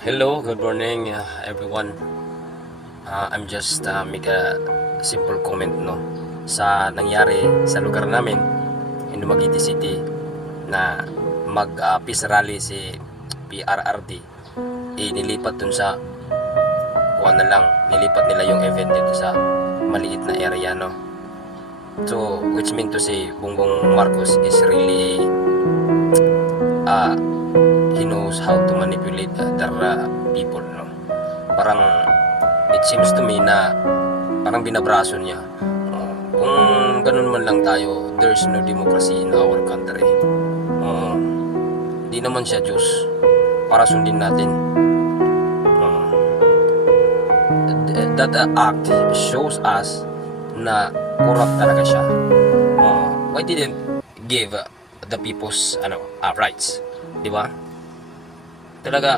Hello, good morning, everyone. I'm just make a simple comment sa nangyari sa lugar namin in Dumaguete City na peace rally si PRRD. Nilipat dun sa nilipat nila yung event dito sa maliit na area, no. So which mean to say Bongbong Marcos is really he knows how to manipulate their people, no. Parang it seems to me na parang binabraso niya. Kung ganun man lang tayo, there's no democracy in our country. Di naman siya Diyos para sundin natin. That act shows us na corrupt talaga siya. Why didn't give the people's rights, di ba? Talaga